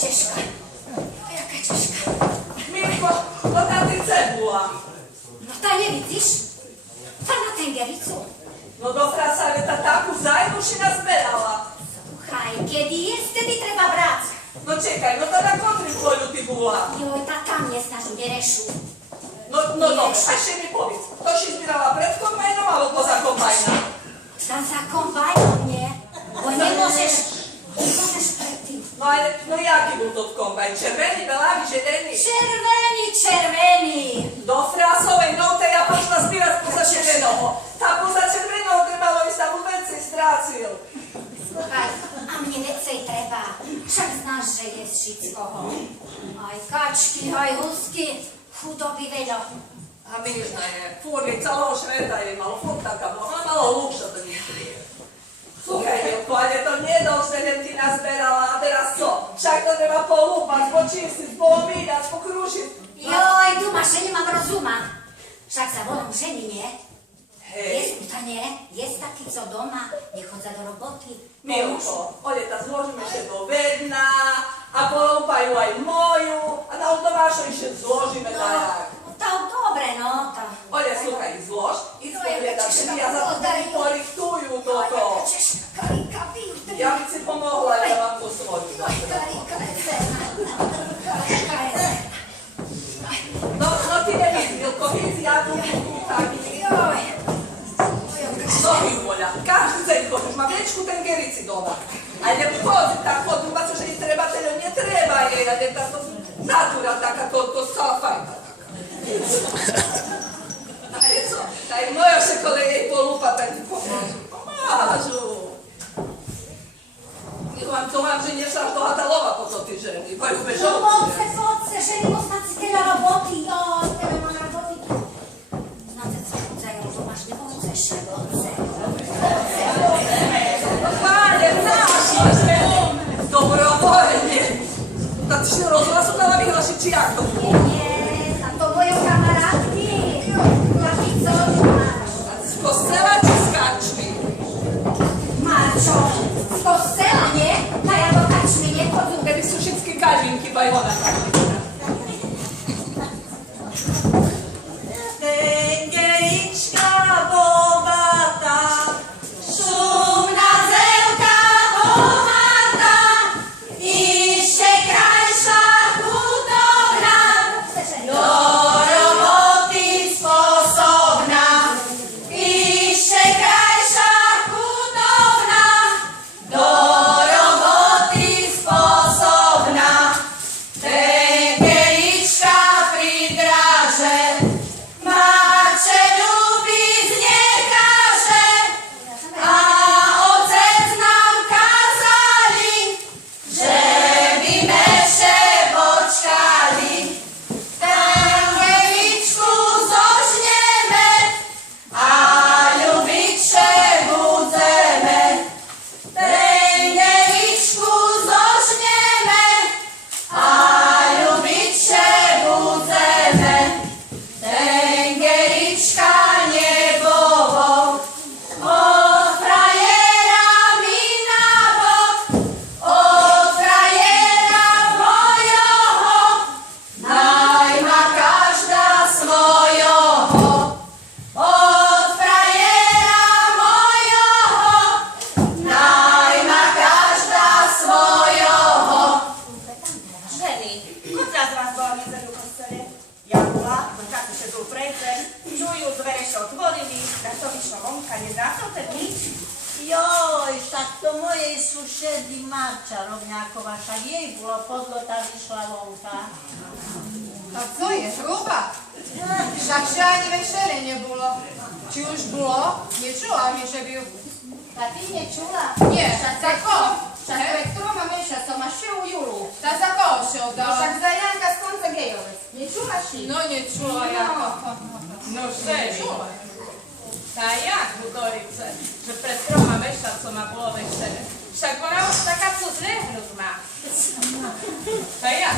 ciężka. Jaka ciężka. Mirko, no ta ty cebula. No to nie widzisz? To na tęgewicu. No dobra, ale ta taku zajmu się nazbierała. Słuchaj, kiedy jest, wtedy trzeba brać. No czekaj, no to na kotrym polu ty była? Joj, ta tam jest na żubiereszu. No dobrze, a się mi powiedz, to się zbierała przed kombajną albo poza kombajną? Tam za kombajną, nie? Bo nie możesz przed tym. No ale, no jaki był to kombajn? Czerweni, belawi, zieleni? Czerweni. Do frasowej, no to ja poszła zbierać poza czerweną. Ta poza czerweną otrzymała już tam więcej stracił. Słuchaj, a mnie więcej trzeba. Wszak znasz, że jest wszystko. Aj kaczki, aj huski, chudoby wielo. A my już nie, furnie, całą szweta jej malo, furt taka była, no malo lukša to nie kryje. Słuchaj, Milko, ale to nie dobrze, że ty nazbierała, a teraz co? Wszak to trzeba polupać, poczyścić, poomijać, pokruszyć. Joj, dumasz, że nie mam rozuma. Wszak zawołam żeni, nie? Jest pytanie, jest taki co doma, nie chodzę do roboty. Milko, Oleta, złożymy się do wydna, a polupajła i moją, a na domaszę się złożymy na jak. To dobre, no to. Ole, słuchaj, złoż i No, spowiadam się, ja za to poliftuju to. Karika, Ja bym ci pomogła, ja wam to słodzić. No ty nie wiesz, Milko, więc ja tu taki. No Miłola, każdy dzień chodzisz, ma wieczku tęgericy doma. Ale nie wchodzi tak, podruba, co że nie trzeba, tyle nie trzeba jej, ale ta to natura taka, to cała fajna. Ale co? Daj moja się kolej polupa tak pomażu. To mam, że nie trzeba do Hatalowa po co ty żerni, bo już beżą. Poce, że nie ostatni tyle roboty, no, tyle mam roboty. Znaczy co chodzają, to masz nie poce, że Panie, proszę, dobrowolnie. Ta ty się rozlasu na nami nosić, czy jak to było? Nie, a to moje kamaratki. Taki co masz? Z kościoła czy z karczmy? Marczo, z kościoła, nie? A ja do kaczmy nie chodzę. Kiedy suszyckie kalwinki bajona takie. Tęgieliczka bogata, szumna zełka bohata i ściekajsza hutowna, do roboty sposobna. I ściekajsza hutowna, do roboty sposobna. Tęgieliczka przy draże, macie lubi zniekaże, a ojciec nam kazali, żeby my się poczkali. Tęgieliczku zożniemy, a lubić się budzemy. Tęgieliczku zożniemy, a lubić się budzemy. Tęgieliczka niebowo, od frajera mi na bok, od frajera mojoho, najma każda swojoho. Od frajera mojoho, najma każda swojoho. Ženy, koľko z vás bola nedzeľu v kostele? Ja bola, kako się tu prejce, čujú, dvere się otvorili, tak to vyšlo vonka, nezdá sa ten nič? Joj, tak to mojej sušedy Marča Rovňáková, však jej bolo podlo, tá vyšla vonka. A co je, hruba? Však še ani vešere nie było. Či už było? Nie czułam, že by... A ty nie czula? Nie, za koho? Však pred 3 mesiacoma się u Julu. Ta za koho się Však udała? za Janka z konca gejovec. Nie čula si? No nie czuła ja. No ženi, tá jak mu Dorice, že pred 3 mesiacoma bolo večere. Však ona už taká co zlehnúť má. Tá jak?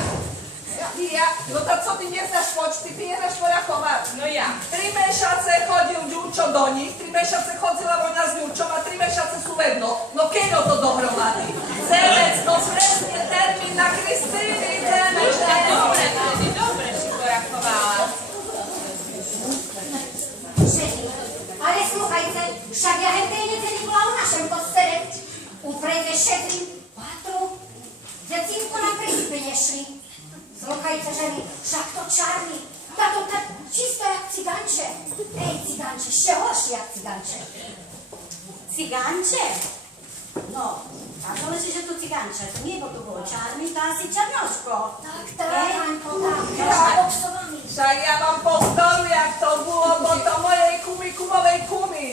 No to co ty nie znasz poczty, ty nie znasz porachować. No ja. 3 miesiące chodził Dziurczo do nich, 3 miesiące chodziła wojna z Dziurczą, a 3 miesiące suwedno. No kiedy to dohromady? Zelec, no wreszcie termin na Krysty šedrým pátru, decínku na prišli. Słuchajcie, żeni, však to czarni, tato tak čisto jak cygancze. Ej, cygancze, ще horší jak cygancze. Cygancze? No, a to myślę, że to cygancze. To nie, bo to było czarny, to asi czarnoszko. Tak, Hańko, tak, boksowami. Však ja vám povtorю, jak to bolo, bo to mojej kumovej kumy.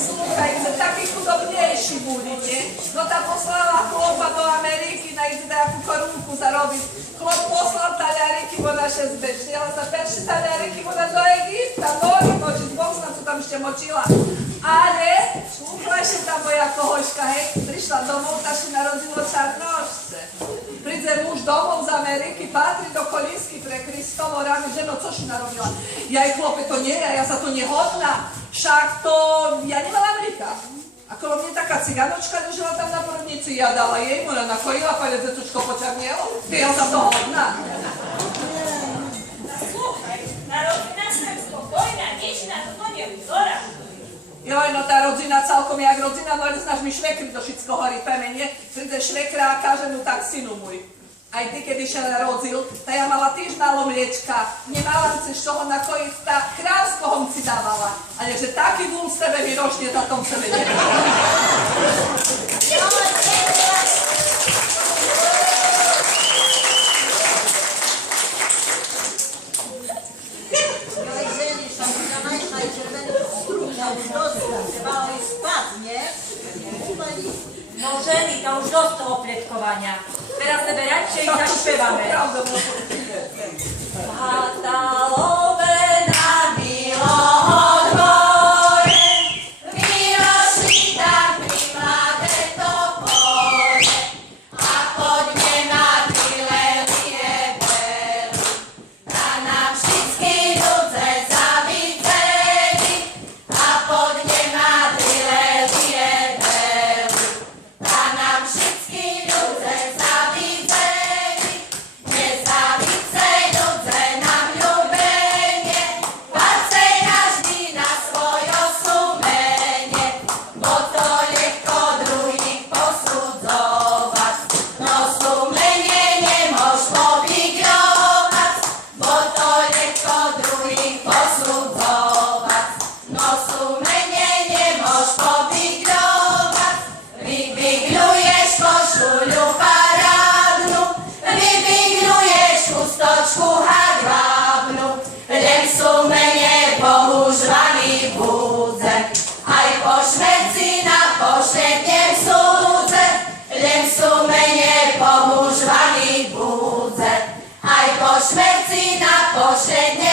Słuchajcie, taký chudobniejší boli, nie? No ta poslala chłopa do Ameryki na ísť nejakú korunku zarobiť. Chlop poslal taliariky, bo naše zbečnila sa perši taliariky, bo do Egipta, nohy močiť, Bog zna, co tam ešte močila. Ale, słuchajcie, ta moja kohoška, hej, prišla domov, ta si narodilo čarnošce. Príde muž domov z Ameriky, patrí do kolísky pre Kristovo rami, ženo, co si narobila? Ja jej chlope, to nie, ja za to nehodná, však to, ja nemala mlíka. A kolo mne taká ciganočka ležela tam na porodnici, ja dala jej, ona nakojila, pane zecučko počarnielo, ty ja za to hodná. Słuchaj, narodzina tak spokojna, nieźna, to nie wzora. Joj, no tá rodzina celkom jak rodzina, no ale znaš mi švekry do všetko horí pemenie. Príde švekra a kaže mu tak, synu môj, aj ty kedy sa narodil, tá ja mala tiež málo mliečka, nemala si z čoho nakojiť, tá kráľskoho si dávala, ale že taký vúl z tebe vyrošne, za tom sebe nedá. No ženy, to už dosť toho pletkovania. Teraz sebe radšej zašpevame. Fatalové na Milohore, vyrošli tak pri mladé topore, a poďme na trilelie belu, a nám všetky ľudze zavidzeli, a poďme na trilelie belu, a nám všetky ľudze zavidzeli, nezávicej ľudze nám ľubenie, pacej každý na svojo sumenie, bo to ľahko druhých posudzovať, no sumenie nemôž povygľovať, bo to ľahko druhých posudzovať, no sumenie nemôž povygľovať, vybygľuješ košuľu parádnu, vybygľuješ chustočku hadvábnu, len sumenie použvaný budze, aj po šmerci na pošetnem súdze, len sumenie použvaný budze, aj po šmerci na pošetnem